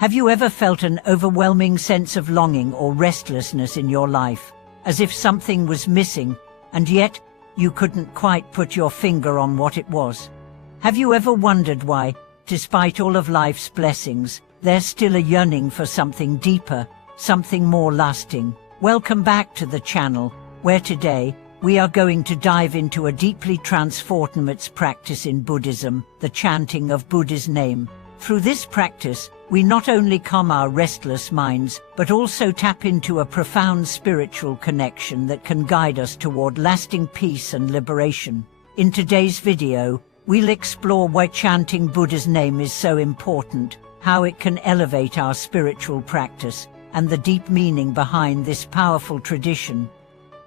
Have you ever felt an overwhelming sense of longing or restlessness in your life, as if something was missing, and yet you couldn't quite put your finger on what it was? Have you ever wondered why, despite all of life's blessings, there's still a yearning for something deeper, something more lasting? Welcome back to the channel, where today we are going to dive into a deeply transformative practice in Buddhism, the chanting of Buddha's name. Through this practice, we not only calm our restless minds, but also tap into a profound spiritual connection that can guide us toward lasting peace and liberation. In today's video, we'll explore why chanting Buddha's name is so important, how it can elevate our spiritual practice, and the deep meaning behind this powerful tradition.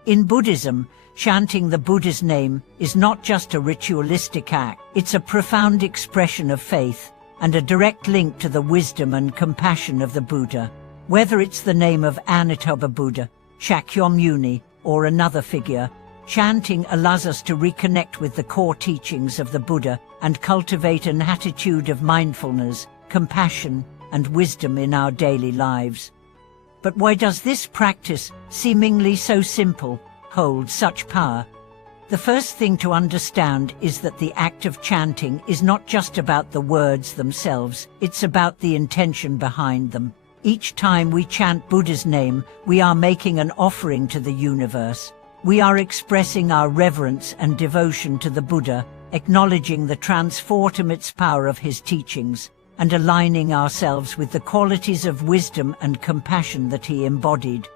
In Buddhism, chanting the Buddha's name is not just a ritualistic act, it's a profound expression of faith, and a direct link to the wisdom and compassion of the Buddha. Whether it's the name of Amitabha Buddha, Shakyamuni, or another figure, chanting allows us to reconnect with the core teachings of the Buddha and cultivate an attitude of mindfulness, compassion, and wisdom in our daily lives. But why does this practice, seemingly so simple, hold such power? The first thing to understand is that the act of chanting is not just about the words themselves, it's about the intention behind them. Each time we chant Buddha's name, we are making an offering to the universe. We are expressing our reverence and devotion to the Buddha, acknowledging the transformative power of his teachings, and aligning ourselves with the qualities of wisdom and compassion that he embodied.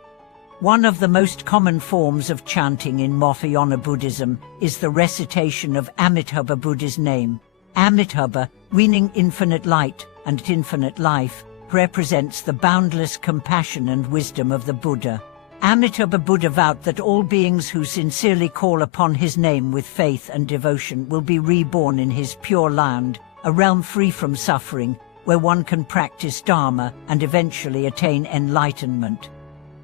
One of the most common forms of chanting in Mahayana Buddhism is the recitation of Amitabha Buddha's name. Amitabha, meaning infinite light and infinite life, represents the boundless compassion and wisdom of the Buddha. Amitabha Buddha vowed that all beings who sincerely call upon his name with faith and devotion will be reborn in his pure land, a realm free from suffering, where one can practice Dharma and eventually attain enlightenment.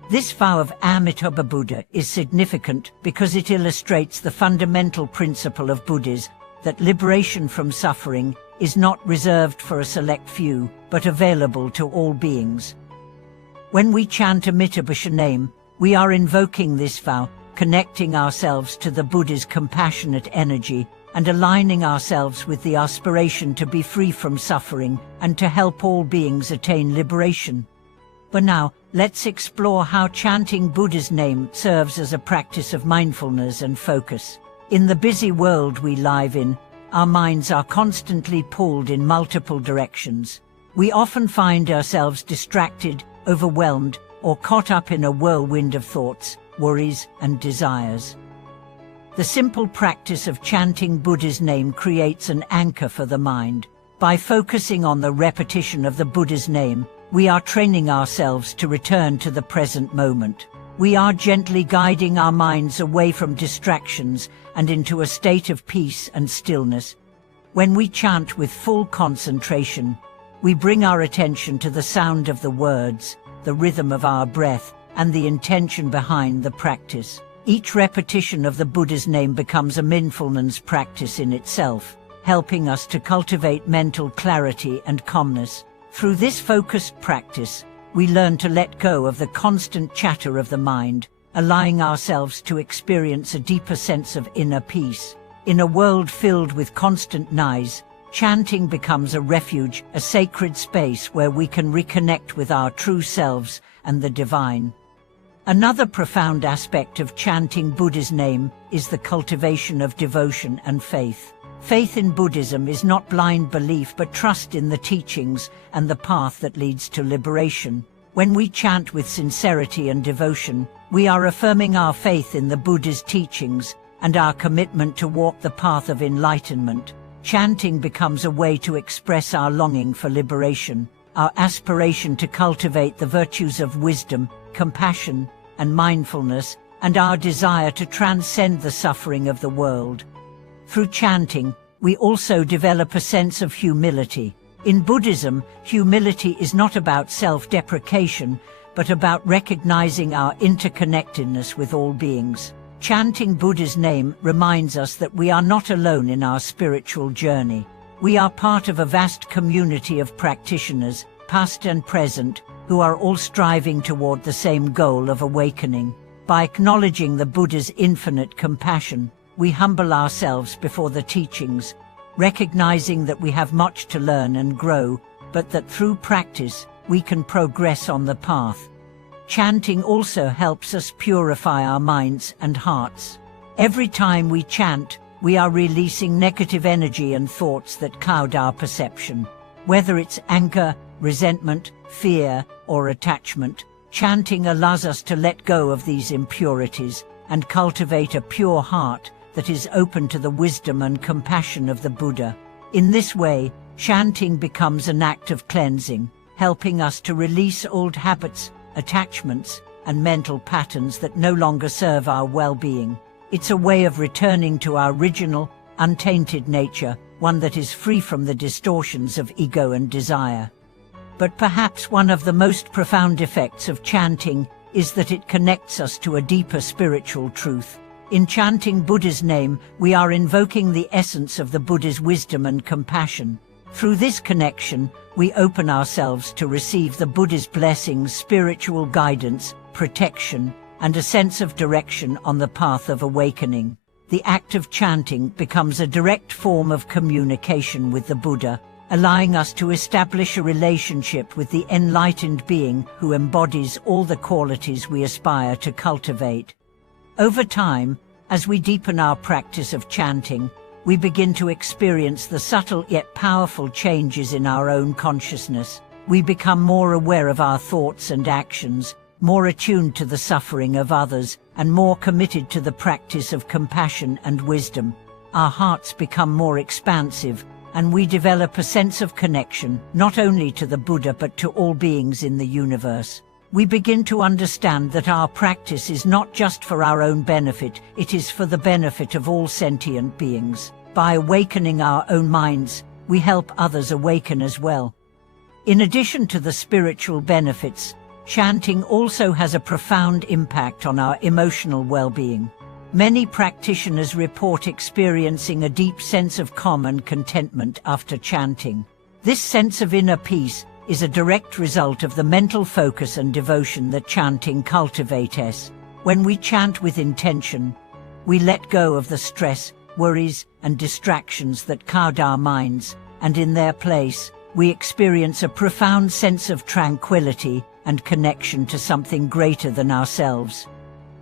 This vow of Amitabha Buddha is significant because it illustrates the fundamental principle of Buddhism, that liberation from suffering is not reserved for a select few, but available to all beings. When we chant Amitabha's name, we are invoking this vow, connecting ourselves to the Buddha's compassionate energy, and aligning ourselves with the aspiration to be free from suffering and to help all beings attain liberation. But now, let's explore how chanting Buddha's name serves as a practice of mindfulness and focus. In the busy world we live in, our minds are constantly pulled in multiple directions. We often find ourselves distracted, overwhelmed, or caught up in a whirlwind of thoughts, worries, and desires. The simple practice of chanting Buddha's name creates an anchor for the mind. By focusing on the repetition of the Buddha's name, we are training ourselves to return to the present moment. We are gently guiding our minds away from distractions and into a state of peace and stillness. When we chant with full concentration, we bring our attention to the sound of the words, the rhythm of our breath, and the intention behind the practice. Each repetition of the Buddha's name becomes a mindfulness practice in itself, helping us to cultivate mental clarity and calmness. Through this focused practice, we learn to let go of the constant chatter of the mind, allowing ourselves to experience a deeper sense of inner peace. In a world filled with constant noise, chanting becomes a refuge, a sacred space where we can reconnect with our true selves and the divine. Another profound aspect of chanting Buddha's name is the cultivation of devotion and faith. Faith in Buddhism is not blind belief but trust in the teachings and the path that leads to liberation. When we chant with sincerity and devotion, we are affirming our faith in the Buddha's teachings and our commitment to walk the path of enlightenment. Chanting becomes a way to express our longing for liberation, our aspiration to cultivate the virtues of wisdom, compassion, and mindfulness, and our desire to transcend the suffering of the world. Through chanting, we also develop a sense of humility. In Buddhism, humility is not about self-deprecation, but about recognizing our interconnectedness with all beings. Chanting Buddha's name reminds us that we are not alone in our spiritual journey. We are part of a vast community of practitioners, past and present, who are all striving toward the same goal of awakening. By acknowledging the Buddha's infinite compassion, we humble ourselves before the teachings, recognizing that we have much to learn and grow, but that through practice, we can progress on the path. Chanting also helps us purify our minds and hearts. Every time we chant, we are releasing negative energy and thoughts that cloud our perception. Whether it's anger, resentment, fear, or attachment, chanting allows us to let go of these impurities and cultivate a pure heart that is open to the wisdom and compassion of the Buddha. In this way, chanting becomes an act of cleansing, helping us to release old habits, attachments, and mental patterns that no longer serve our well-being. It's a way of returning to our original, untainted nature, one that is free from the distortions of ego and desire. But perhaps one of the most profound effects of chanting is that it connects us to a deeper spiritual truth. In chanting Buddha's name, we are invoking the essence of the Buddha's wisdom and compassion. Through this connection, we open ourselves to receive the Buddha's blessings, spiritual guidance, protection, and a sense of direction on the path of awakening. The act of chanting becomes a direct form of communication with the Buddha, allowing us to establish a relationship with the enlightened being who embodies all the qualities we aspire to cultivate. Over time, as we deepen our practice of chanting, we begin to experience the subtle yet powerful changes in our own consciousness. We become more aware of our thoughts and actions, more attuned to the suffering of others, and more committed to the practice of compassion and wisdom. Our hearts become more expansive, and we develop a sense of connection, not only to the Buddha but to all beings in the universe. We begin to understand that our practice is not just for our own benefit, it is for the benefit of all sentient beings. By awakening our own minds, we help others awaken as well. In addition to the spiritual benefits, chanting also has a profound impact on our emotional well-being. Many practitioners report experiencing a deep sense of calm and contentment after chanting. This sense of inner peace is a direct result of the mental focus and devotion that chanting cultivates. When we chant with intention, we let go of the stress, worries, and distractions that cloud our minds, and in their place, we experience a profound sense of tranquility and connection to something greater than ourselves.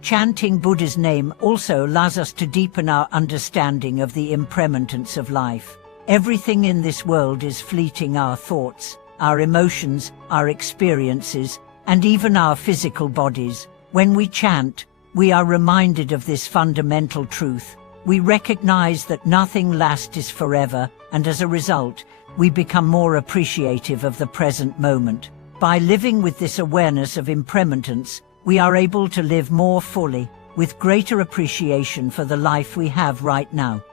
Chanting Buddha's name also allows us to deepen our understanding of the impermanence of life. Everything in this world is fleeting: our thoughts, our emotions, our experiences, and even our physical bodies. When we chant, we are reminded of this fundamental truth. We recognize that nothing lasts forever, and as a result, we become more appreciative of the present moment. By living with this awareness of impermanence, we are able to live more fully, with greater appreciation for the life we have right now.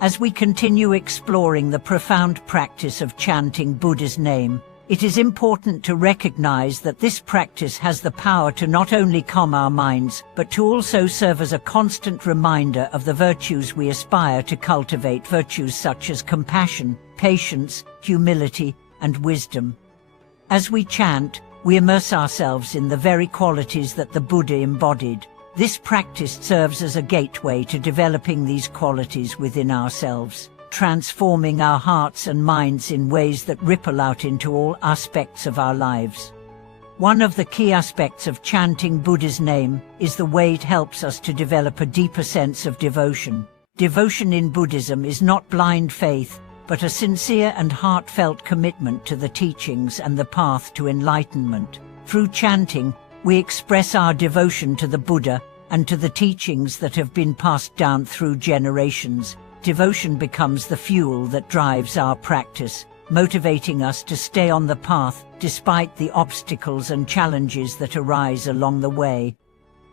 As we continue exploring the profound practice of chanting Buddha's name, it is important to recognize that this practice has the power to not only calm our minds, but to also serve as a constant reminder of the virtues we aspire to cultivate, virtues such as compassion, patience, humility, and wisdom. As we chant, we immerse ourselves in the very qualities that the Buddha embodied. This practice serves as a gateway to developing these qualities within ourselves, transforming our hearts and minds in ways that ripple out into all aspects of our lives. One of the key aspects of chanting Buddha's name is the way it helps us to develop a deeper sense of devotion. Devotion in Buddhism is not blind faith, but a sincere and heartfelt commitment to the teachings and the path to enlightenment. Through chanting, we express our devotion to the Buddha and to the teachings that have been passed down through generations. Devotion becomes the fuel that drives our practice, motivating us to stay on the path despite the obstacles and challenges that arise along the way.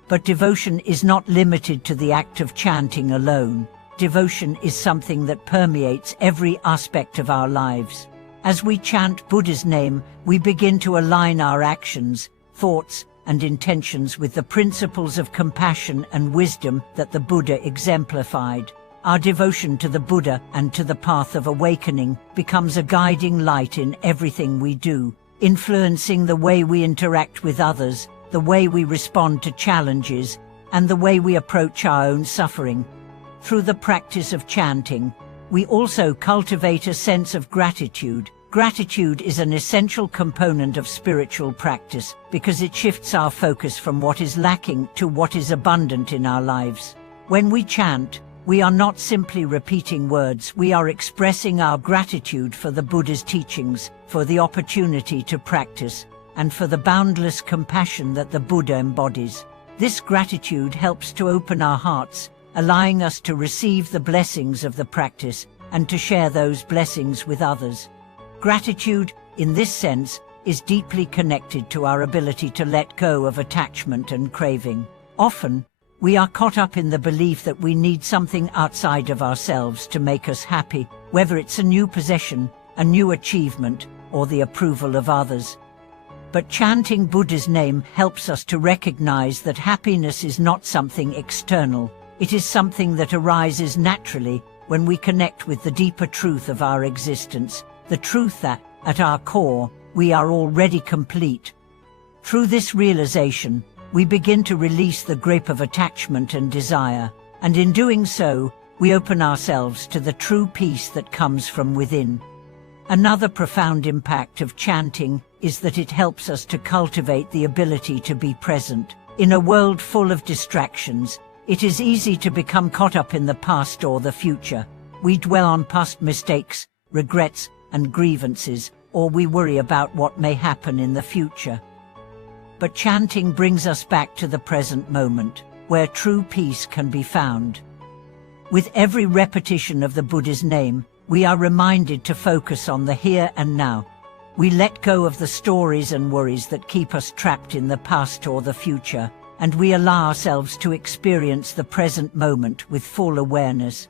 But devotion is not limited to the act of chanting alone. Devotion is something that permeates every aspect of our lives. As we chant Buddha's name, we begin to align our actions, thoughts, and intentions with the principles of compassion and wisdom that the Buddha exemplified. Our devotion to the Buddha and to the path of awakening becomes a guiding light in everything we do. influencing the way we interact with others, the way we respond to challenges, and the way we approach our own suffering. Through the practice of chanting, we also cultivate a sense of gratitude. Gratitude is an essential component of spiritual practice because it shifts our focus from what is lacking to what is abundant in our lives. When we chant, we are not simply repeating words, we are expressing our gratitude for the Buddha's teachings, for the opportunity to practice, and for the boundless compassion that the Buddha embodies. This gratitude helps to open our hearts, allowing us to receive the blessings of the practice and to share those blessings with others. Gratitude, in this sense, is deeply connected to our ability to let go of attachment and craving. Often, we are caught up in the belief that we need something outside of ourselves to make us happy, whether it's a new possession, a new achievement, or the approval of others. But chanting Buddha's name helps us to recognize that happiness is not something external. It is something that arises naturally when we connect with the deeper truth of our existence, the truth that, at our core, we are already complete. Through this realization, we begin to release the grip of attachment and desire, and in doing so, we open ourselves to the true peace that comes from within. Another profound impact of chanting is that it helps us to cultivate the ability to be present. In a world full of distractions, it is easy to become caught up in the past or the future. We dwell on past mistakes, regrets, and grievances, or we worry about what may happen in the future. But chanting brings us back to the present moment, where true peace can be found. With every repetition of the Buddha's name, we are reminded to focus on the here and now. We let go of the stories and worries that keep us trapped in the past or the future, and we allow ourselves to experience the present moment with full awareness.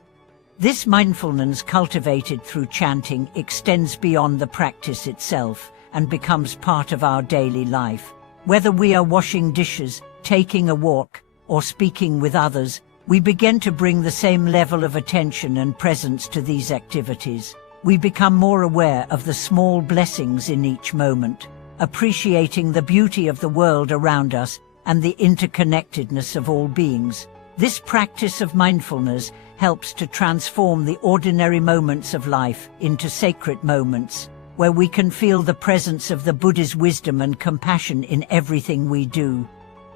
This mindfulness cultivated through chanting extends beyond the practice itself and becomes part of our daily life. Whether we are washing dishes, taking a walk, or speaking with others, we begin to bring the same level of attention and presence to these activities. We become more aware of the small blessings in each moment, appreciating the beauty of the world around us and the interconnectedness of all beings. This practice of mindfulness helps to transform the ordinary moments of life into sacred moments, where we can feel the presence of the Buddha's wisdom and compassion in everything we do.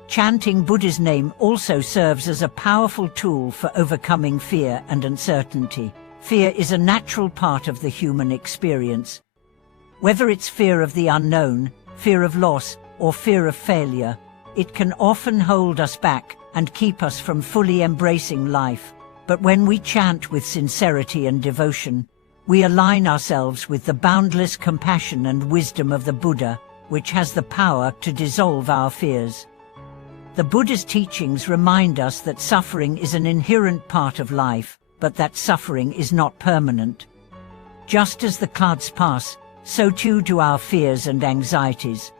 Chanting Buddha's name also serves as a powerful tool for overcoming fear and uncertainty. Fear is a natural part of the human experience. Whether it's fear of the unknown, fear of loss, or fear of failure, it can often hold us back and keep us from fully embracing life. But when we chant with sincerity and devotion, we align ourselves with the boundless compassion and wisdom of the Buddha, which has the power to dissolve our fears. The Buddha's teachings remind us that suffering is an inherent part of life, but that suffering is not permanent. Just as the clouds pass, so too do our fears and anxieties.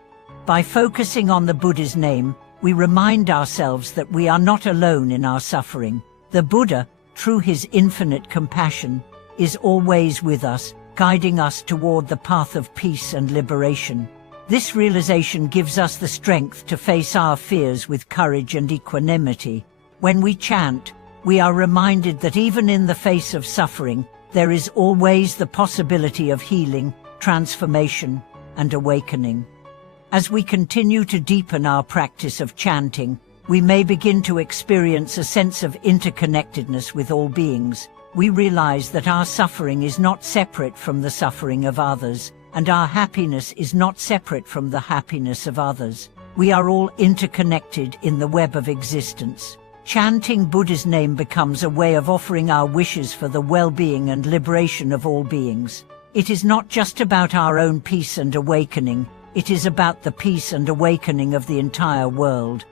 By focusing on the Buddha's name, we remind ourselves that we are not alone in our suffering. The Buddha, through his infinite compassion, is always with us, guiding us toward the path of peace and liberation. This realization gives us the strength to face our fears with courage and equanimity. When we chant, we are reminded that even in the face of suffering, there is always the possibility of healing, transformation, and awakening. As we continue to deepen our practice of chanting, we may begin to experience a sense of interconnectedness with all beings. We realize that our suffering is not separate from the suffering of others, and our happiness is not separate from the happiness of others. We are all interconnected in the web of existence. Chanting Buddha's name becomes a way of offering our wishes for the well-being and liberation of all beings. It is not just about our own peace and awakening, it is about the peace and awakening of the entire world.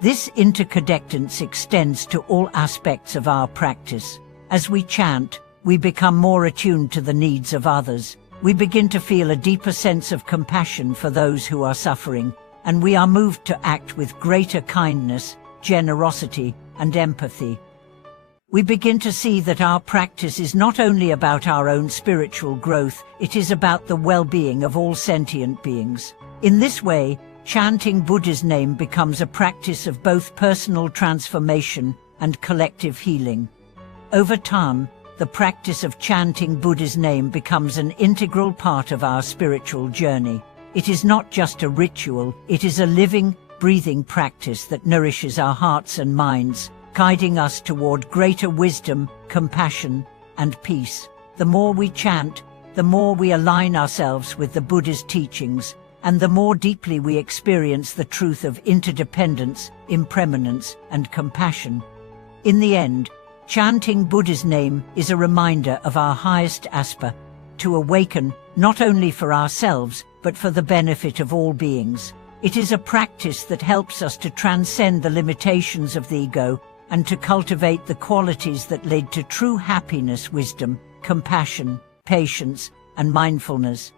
This interconnectedness extends to all aspects of our practice. As we chant, we become more attuned to the needs of others. We begin to feel a deeper sense of compassion for those who are suffering, and we are moved to act with greater kindness, generosity, and empathy. we begin to see that our practice is not only about our own spiritual growth, it is about the well-being of all sentient beings. In this way, chanting Buddha's name becomes a practice of both personal transformation and collective healing. Over time, the practice of chanting Buddha's name becomes an integral part of our spiritual journey. It is not just a ritual, it is a living, breathing practice that nourishes our hearts and minds, guiding us toward greater wisdom, compassion, and peace. The more we chant, the more we align ourselves with the Buddha's teachings, and the more deeply we experience the truth of interdependence, impermanence, and compassion. In the end, chanting Buddha's name is a reminder of our highest aspect, to awaken not only for ourselves, but for the benefit of all beings. It is a practice that helps us to transcend the limitations of the ego and to cultivate the qualities that lead to true happiness, wisdom, compassion, patience, and mindfulness.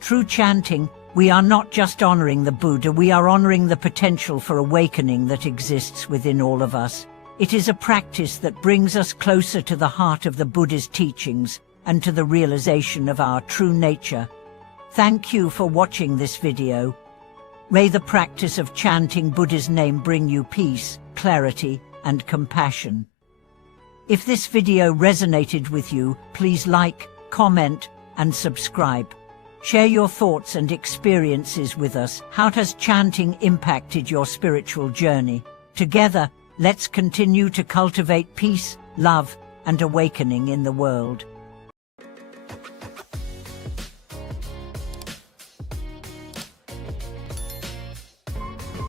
Through chanting, we are not just honoring the Buddha, we are honoring the potential for awakening that exists within all of us. It is a practice that brings us closer to the heart of the Buddha's teachings and to the realization of our true nature. Thank you for watching this video. May the practice of chanting Buddha's name bring you peace, clarity, and compassion. If this video resonated with you, please like, comment, and subscribe. Share your thoughts and experiences with us. How has chanting impacted your spiritual journey? Together, let's continue to cultivate peace, love, and awakening in the world.